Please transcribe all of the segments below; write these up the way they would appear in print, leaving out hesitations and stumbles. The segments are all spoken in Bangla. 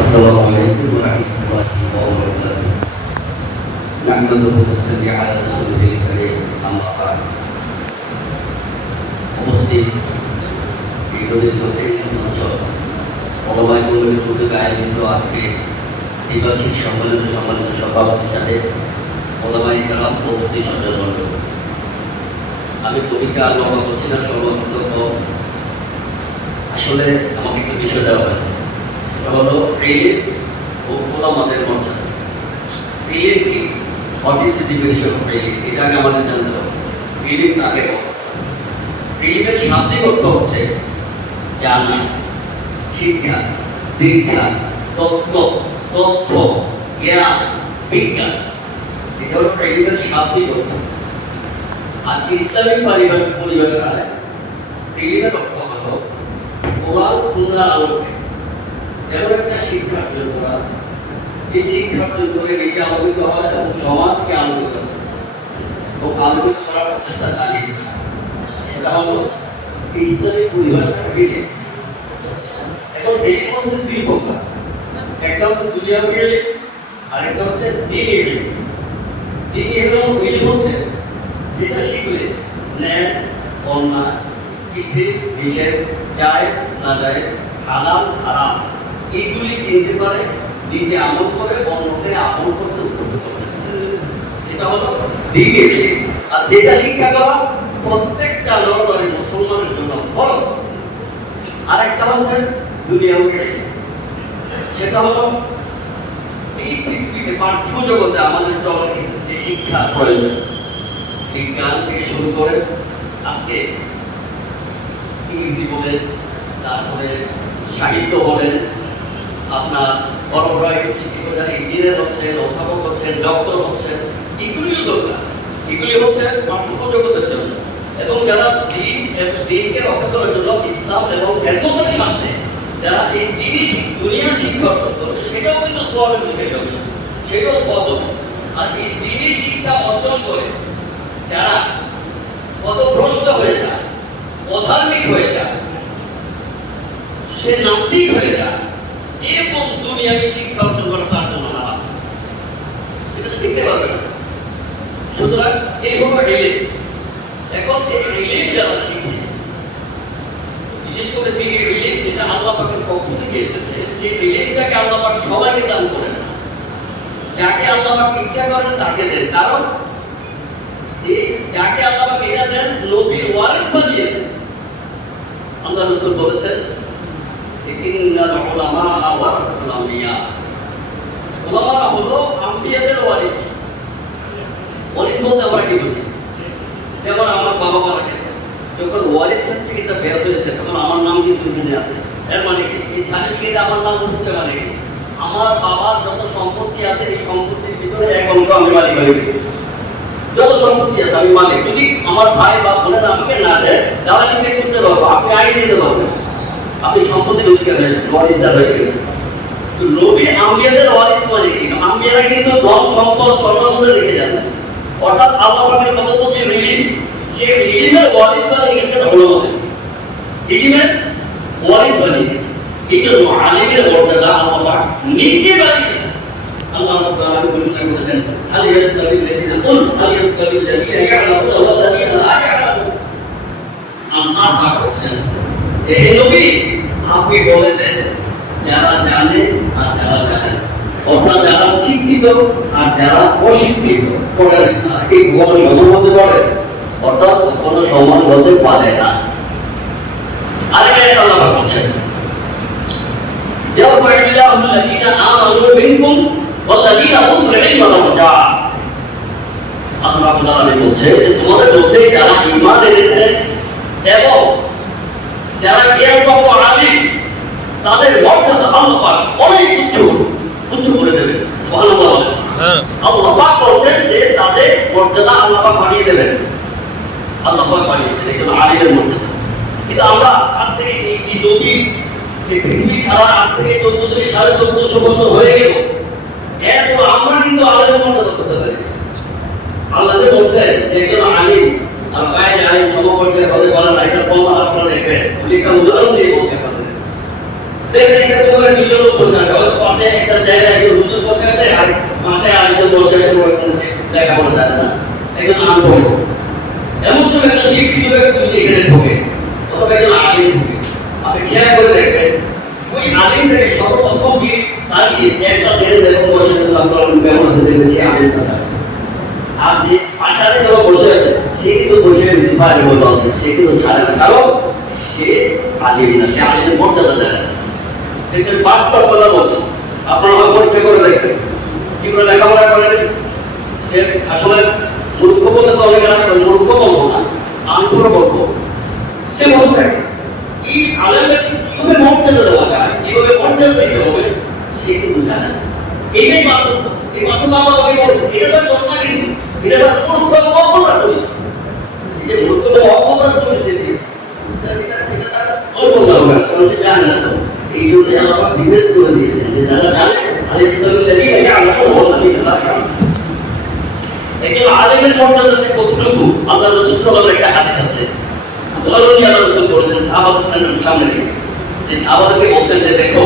السلام عليكم ورحمة الله وبركاته. نحمده ونصلي على رسوله الكريم أما بعد. উপস্থিত বিরোধী দক্ষিণ অঞ্চল ওলামায়ে কেরামের উদ্যোগে আয়োজিত আজকে দ্বিবার্ষিক সম্মেলনের সম্মানিত সভাপতি সাহেব, ওলামায়ে কেরাম উপস্থিত সজ্জনবৃন্দ, আমি কবিতা লম্বা করছি না, সর্বপ্রথম আসলে আমাকে একটু বিষয় দেওয়া হয়েছে। এটা হলো ইলম ও ওলামাদের মর্যাদা। ইলম কি? What is the definition of ইলম? এটা আগে আমাদের জানতে হবে। ইলম কাকে বলে? ইলমের শাব্দিক অর্থ হচ্ছে জানা, শিক্ষা, দীক্ষা, তত্ত্ব, তথ্য, জ্ঞান, বিজ্ঞান। এটা হলো ইলমের শাব্দিক অর্থ। আর ইসলামিক পরিভাষায় ইলমের অর্থ হলো কোরআন সুন্নাহর আলোকে যেমন একটা শিক্ষা অর্জন করা, যে শিক্ষা অর্জন করে নিজে আলোকিত হয় এবং সমাজকে আলোকিত করে এবং আলোকিত করার প্রচেষ্টা চালিয়ে যায়। সেটা হলো ইসলামিক পরিভাষার ইলম। এখন ইলম হচ্ছে দুই প্রকার, একটা হচ্ছে দুনিয়াবি ইলম, আরেকটা হচ্ছে দ্বীনি ইলম। দ্বীনি ইলম হচ্ছে যেটা শিখলে ন্যায় অন্যায়, তিথি নিষেধ, জায়েজ নাজায়েজ, হালাল হারাম এগুলি চিনতে পারে, নিজে আমল করে অন্যকে আমল করতে উদ্বুদ্ধ করে, সেটা হলো দ্বীনি ইলম। আর যেটা শিক্ষা করা প্রত্যেকটা নরনারী মুসলমানের জন্য ফরজ। আরেকটা হচ্ছে দুনিয়াবি ইলম, সেটা হলো এই পৃথিবীতে পার্থিব জগতে আমাদের চলার ক্ষেত্রে যে শিক্ষা প্রয়োজন, বিজ্ঞান থেকে শুরু করে আজকে ইংরেজি বলেন, তারপরে সাহিত্য বলেন, আপনার বড় বড় একটু শিক্ষিত যারা ইঞ্জিনিয়ার হচ্ছেন, অধ্যাপক হচ্ছেন, ডক্টর হচ্ছেন, এগুলিও দরকার। এগুলি হচ্ছে পার্থিব জগতের জন্য, এবং যারা দিনকে রক্ষা করার জন্য ইসলাম এবং খেদমতের সাথে যারা এই দুনিয়ার শিক্ষা অর্জন করবে, সেটাও কিন্তু সওয়াবের দিকে যাবে, সেটাও সওয়াব। আর এই দিনের শিক্ষা অর্জন করে যারা পথভ্রষ্ট হয়ে যায়, অধার্মিক হয়ে যায়, সে নাস্তিক হয়ে যায়, এরকম দুনিয়াবি শিক্ষা অর্জন করা তার জন্য লাভ, এটা শিখতে পারবে না। সুতরাং এই হলো ইলম। এখন এই ইলম যারা শিখে, বিশেষ করে দ্বীনের ইলম যেটা আল্লাহ পাকের পক্ষ থেকে এসেছে, সেই ইলমটাকে আল্লাহ পাক সবাইকে দান করেন না, যাকে আল্লাহ পাক ইচ্ছা করেন তাকে দেন। কারণ যাকে আল্লাহ পাক এটা দেন নবীর ওয়ারিস বানিয়ে দেন। আল্লাহ রাসূল বলেছেন ইন্নাল উলামা ওয়ারাসাতুল আম্বিয়া, উলামারা হলো আম্বিয়াদের ওয়ারিস। ওয়ারিস বলতে আমরা কি বুঝি? যেমন আমার বাবা মারা গেছে, যখন ওয়ারিস সার্টিফিকেটটা বের হয়েছে তখন আমার নাম কিন্তু এখানে আছে। এর মানে কি? এই সার্টিফিকেটে আমার নাম হচ্ছে, মানে কি আমার বাবার যত সম্পত্তি আছে এই সম্পত্তির ভিতরে এক অংশ আমি মালিক হয়ে গেছি। যত সম্পত্তি আছে আমি মালিক। যদি আমার ভাই বা বোনেরা আমাকে না দেয় তাহলে আমি কেস করতে পারবো, আপনি আইন দিতে পারবেন, আপনি সম্পত্তি অধিকার হয়েছে, ওয়ারিসদার হয়ে গেছে। তো নবী আম্বিয়াদের ওয়ারিস মানে কি? আম্বিয়ারা কিন্তু ধন সম্পদ স্বর্ণমুদ্রা রেখে যান, অর্থাৎ আল্লাহ পাকের প্রদত্ত যে ইলম, সেই ইলমের ওয়ারিস বানিয়ে গেছেন উলামাদের। ইলমের ওয়ারিস বানিয়ে গেছে, এই জন্য আলিমের মর্যাদা আল্লাহ পাক নিজে বানিয়েছেন। আল্লাহ রাব্বুল আলামিন ঘোষণা করেছেন হাল ইয়াসতাবিল লাযিনা কুল হাল ইয়াসতাবিল লাযিনা ইয়া'লামুনা ওয়াল লাযিনা লা ইয়া'লামুন। আল্লাহ পাক বলেছেন হে নবী আপনি বলে দেন যারা জানে আর যারা জানে, অর্থাৎ যারা শিক্ষিত আর যারা অশিক্ষিত পড়ে না, এই কোনো সমান হতে পারে, অর্থাৎ কোনো সমান হতে পারে না। আরেকটা আল্লাহ পাক বলেছেন يرفع الله الذين آمنوا منكم والذين أوتوا العلم درجات। আল্লাহ রাব্বুল আলামিন বলছে যে তোমাদের মধ্যে যারা ঈমান এনেছে এবং যারা জ্ঞানপ্রাপ্ত আলিম, তাদের মর্যাদা আল্লাহ পাক অনেক উচ্চ করে দেবেন। সুবহানাল্লাহ। আল্লাহ পাক বলছেন যে তাদের মর্যাদা আল্লাহ পাক বাড়িয়ে দেবেন। আল্লাহ পাক বাড়িয়ে দেবেন, এটা আলিমের মর্যাদা। কিন্তু আমরা আজ থেকে এই নবী পৃথিবী ছাড়া আজ থেকে 14,500 বছর হয়ে গেল, এরপর আমরা কিন্তু আলিমের মর্যাদা করতে পারি। আল্লাহ যে বলছেন একজন আলিম আর বাইরে আলিম সমপর্যায়ে হতে পারে না, এটা প্রমাণ আপনারা দেখবেন। একটা উদাহরণ দিয়ে বলছি আপনাদের। দেখেন একটা দোকানে দুজন লোক বসে আছে, পাশে একটা জায়গায় কেউ হুজুর বসে আছে আর পাশে আরেকজন বসে আছে লেখাপড়া জানে না, একজন আনপড়। এমন সময় একজন শিক্ষিত ব্যক্তি যদি এখানে ঢোকে অথবা একজন আলিম ঢোকে, আপনি খেয়াল করে দেখবেন ওই আলিমটাকে সর্বপ্রথম গিয়ে দাঁড়িয়ে যে একটা ছেড়ে দেখো বসে কেমন আছে দেখবে সে আলিমটা থাকে। আর যে আশারে যখন বসে আছে সে কিন্তু বসে পারে বলতে সে কিন্তু ছাড়ে না, কারণ সে আলিম না, সে আলিমের মর্যাদা দেয় না। দেখবেন বাস্তব কথা বলছি, আপনারা আমার পরীক্ষা করে দেখবেন কি করে লেখাপড়া করেন। সে আসলে মূর্খ বলতে তো অনেক মূর্খ বলবো না, আনপুর বলবো, সে বসে থাকে। এই আলেমের কিভাবে মর্যাদা দেওয়া যায়, কিভাবে মর্যাদা দিতে হবে সে কিন্তু জানে না। এটাই মাত্র এই মাত্র আমার আগে বলছে এটা তার দোষ না, কিন্তু এটা তার মূর্খ অপরাধ করেছে, যে মূর্খ অপরাধ করেছে এটা তার অপরাধ হবে, কারণ সে জানে না। তো এই জন্য আল্লাহ বিবেচ করে দিয়েছেন যে যারা জানে আল ইসলামী লেগে আসলে বলা দিতে পারে। একজন আলেমের মর্যাদাতে কতটুকু আল্লাহ রাসূল সাল্লাল্লাহু আলাইহি একটা হাদিস আছে, ধরুন আল্লাহ রাসূল বলেছেন সাহাবাদের সামনে যে সাহাবাদেরকে বলছেন যে দেখো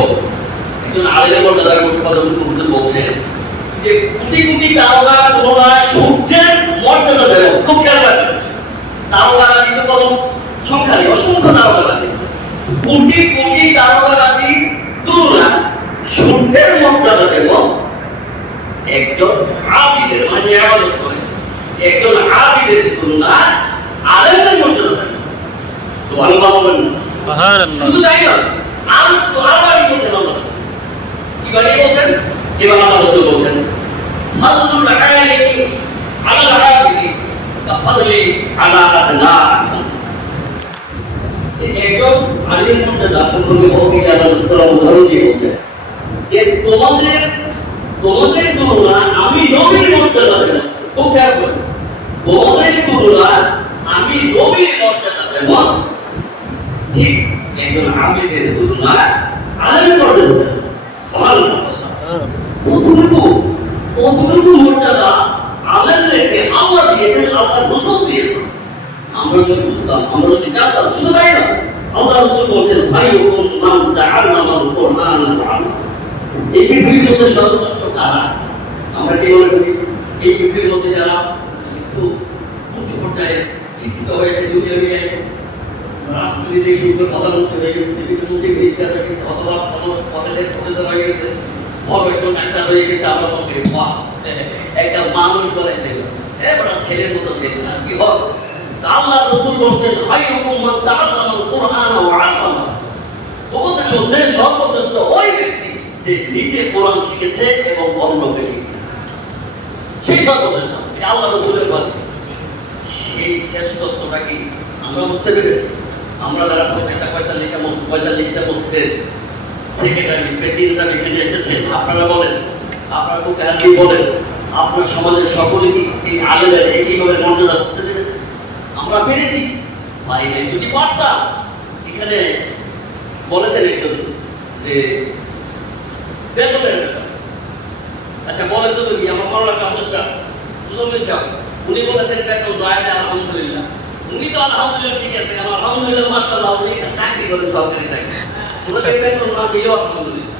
একজন আলেমের মর্যাদার কতটুকু বলছেন যে কোটি কোটি তারকার তুলনায় সূর্যের মর্যাদা দেব। খুব খেয়াল রাখবেন, তারকার কিন্তু কোনো সংখ্যা নেই, অসংখ্য তারকার আছে, কোটি কোটি তারকার তুলনায় সূর্যের মর্যাদা দেব একজন আবিদের, মানে ইবাদত করে একজন আবিদের তুলনায় আলেমের মর্যাদা দেব। সুবহানাল্লাহ বলেন, সুবহানাল্লাহ। শুধু তাই না, আর তো আরবারই বলছেন আল্লাহ, কি বাড়িয়ে বলছেন, এবার আল্লাহ রাসূল বলছেন ফাদলুল আলিমি আলা আবিদি কাফাদলি আলা আদনা। একজন আলিম মর্যাদা সম্পর্কে বহুবিধ উদাহরণ দিয়ে বলছেন যে তোমাদের তুলনায় আমি নবীর মর্যাদা দেব। খুব খেয়াল করুন, তোমাদের তুলনায় আমি নবীর মর্যাদা দেব, ঠিক একজন আবিদের তুলনায় আলেমের মর্যাদা দেব। সুবহানাল্লাহ। কতটুকু মর্যাদা আলেমদেরকে আল্লাহ দিয়েছেন, আল্লাহ রাসূল দিয়েছেন। আমরা যদি বুঝতাম, আমরা যদি জানতাম, শুধু তাই না, আল্লাহ রাসূল বলছেন খায়রুকুম মান তাআল্লামাল কুরআন ওয়া আল্লামা। এই পৃথিবীর মধ্যে সর্বশ্রেষ্ঠ কারা? আমরা কি মনে করি এই পৃথিবীর মধ্যে যারা একটু উচ্চ পর্যায়ে শিক্ষিত হয়েছে, দুনিয়া মিলে রাষ্ট্রপতি শুরু করে প্রধানমন্ত্রী হয়ে গেছে, বিভিন্ন মন্ত্রী মিনিস্টার হয়ে গেছে, অথবা কোনো কলেজের প্রফেসর হয়ে গেছে, বড় একজন ডাক্তার হয়ে গেছে, আমরা মধ্যে একটা মানুষ বলেছে এবার ছেলের মতো ছেলে না, কি হোক। আল্লাহ রাসূল বলছেন খায়রুকুম মান তাআল্লামাল কুরআন ওয়া আল্লামা। তোমাদের মধ্যে সর্বশ্রেষ্ঠ ওই ব্যক্তি যে নিজে কোরআন শিখেছে এবং অন্যকে শিখিয়েছে, সেই সর্বশ্রেষ্ঠ। এটা আল্লাহ রাসূলের কথা। সেই শ্রেষ্ঠত্বটা কি আমরা বুঝতে পেরেছি? আমরা যারা প্রত্যেকটা 45টা মসজিদের সেক্রেটারি প্রেসিডেন্ট হিসেবে এসেছেন, আপনারা বলেন, আপনারা খুব গান্ধী বলেন, আপনার সমাজের সকলে কি এই আলেমের এইভাবে মর্যাদা বুঝতে পেরেছে? আমরা পেরেছি বাইরে যদি পারতাম। এখানে বলেছেন একজন যে বেতনের ব্যাপার, আচ্ছা বলেন তো কি আমার করোনা কাফেরটা বুঝলেন চাও, উনি বলেছেন যে একদম জায়েদ আলহামদুলিল্লাহ। উনি তো আলহামদুলিল্লাহ ঠিক আছে, আলহামদুলিল্লাহ মাশাআল্লাহ, উনি একটা চাকরি করেন, সরকারি চাকরি, ওনাদের বেতন না দিলেও আলহামদুলিল্লাহ।